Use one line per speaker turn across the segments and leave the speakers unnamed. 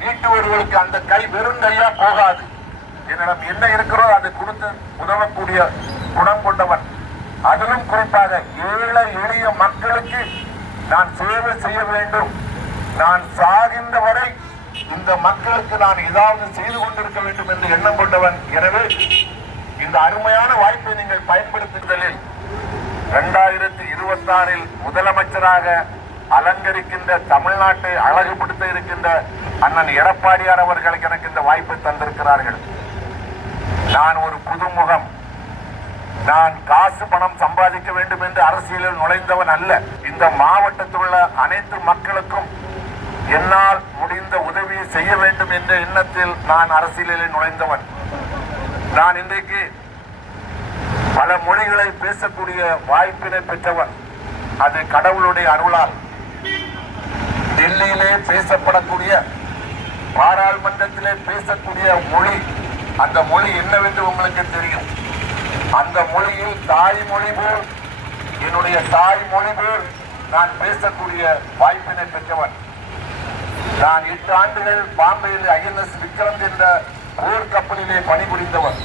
நீட்டுவர்களுக்கு அந்த கை வெறும் கையா போகாது. என்னிடம் என்ன இருக்கிறோ அதை கொடுத்து உதவக்கூடிய குணம் கொண்டவன். அதிலும் குறிப்பாக ஏழை எளிய மக்களுக்கு நான் சேவை செய்ய வேண்டும். நான் சாகின்ற வரை இந்த மக்களுக்கு நான் ஏதாவது செய்து கொண்டிருக்க வேண்டும் என்று எண்ணம் கொண்டவன். எனவே இந்த அருமையான வாய்ப்பை நீங்கள் பயன்படுத்துதலில் இரண்டாயிரத்தி இருபத்தி ஆறில் முதலமைச்சராக அலங்கரிக்கின்ற தமிழ்நாட்டை அழகுபடுத்த இருக்கின்ற அண்ணன் எடப்பாடியார் அவர்களுக்கு எனக்கு இந்த வாய்ப்பை தந்திருக்கிறார்கள். நான் ஒரு புதுமுகம். நான் காசு பணம் சம்பாதிக்க வேண்டும் என்று அரசியலில் நுழைந்தவன் அல்ல. இந்த மாவட்டத்தில் உள்ள அனைத்து மக்களுக்கும் என்னால் முடிந்த உதவியை செய்ய வேண்டும் என்ற எண்ணத்தில் நான் அரசியலில் நுழைந்தவன். நான் இன்றைக்கு பல மொழிகளை பேசக்கூடிய வாய்ப்பினை பெற்றவன். அது கடவுளுடைய அருளால். டெல்லியிலே பேசப்படக்கூடிய பாராளுமன்றத்திலே பேசக்கூடிய மொழி அந்த மொழி என்னவென்று உங்களுக்கு தெரியும். அந்த மொழியில் தாய்மொழி போல் என்னுடைய தாய்மொழி போல் நான் பேசக்கூடிய வாய்ப்பினை பெற்றவன். நான் எட்டு ஆண்டுகள் பாம்பேயில் ஐஎன்எஸ் விக்ரம் என்ற போர் கப்பலிலே பணிபுரிந்தவன்.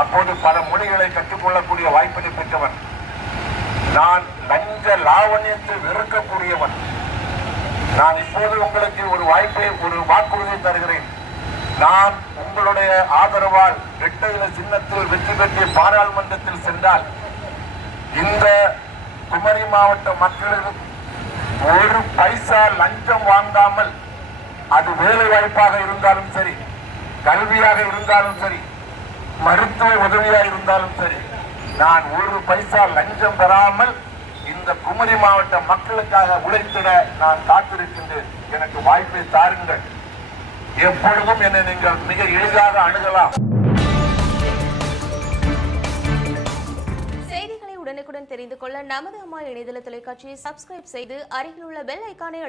அப்போது பல மொழிகளை கற்றுக்கொள்ளக்கூடிய வாய்ப்பினை பெற்றவன். நான் லஞ்ச லாவண்யத்தை வெறுக்க இப்போது உங்களுக்கு ஒரு வாய்ப்பை ஒரு வாக்குறுதி தருகிறேன். நான் உங்களுடைய ஆதரவால் இரட்டையில சின்னத்தில் வெற்றி பெற்று பாராளுமன்றத்தில் சென்றால் இந்த குமரி மாவட்ட மக்களுக்கு ஒரு பைசா லஞ்சம் வாங்காமல் அது வேலை வாய்ப்பாக இருந்தாலும் சரி கல்வியாக இருந்தாலும் சரி மருத்துவ உதவியாக இருந்தாலும் சரி நான் ஒரு பைசா லஞ்சம் பெறாமல் இந்த குமரி மாவட்ட மக்களுக்காக உழைத்திட நான் காத்திருக்கின்றேன். எனக்கு வாய்ப்பை தாருங்கள். எப்பொழுதும் என்னை நீங்கள் மிக எளிதாக அணுகலாம்.
செய்திகளை உடனுக்குடன் தெரிந்து கொள்ள நமது அம்மா இணையதள தொலைக்காட்சியை சப்ஸ்கிரைப் செய்து அருகில் உள்ள பெல் ஐக்கானை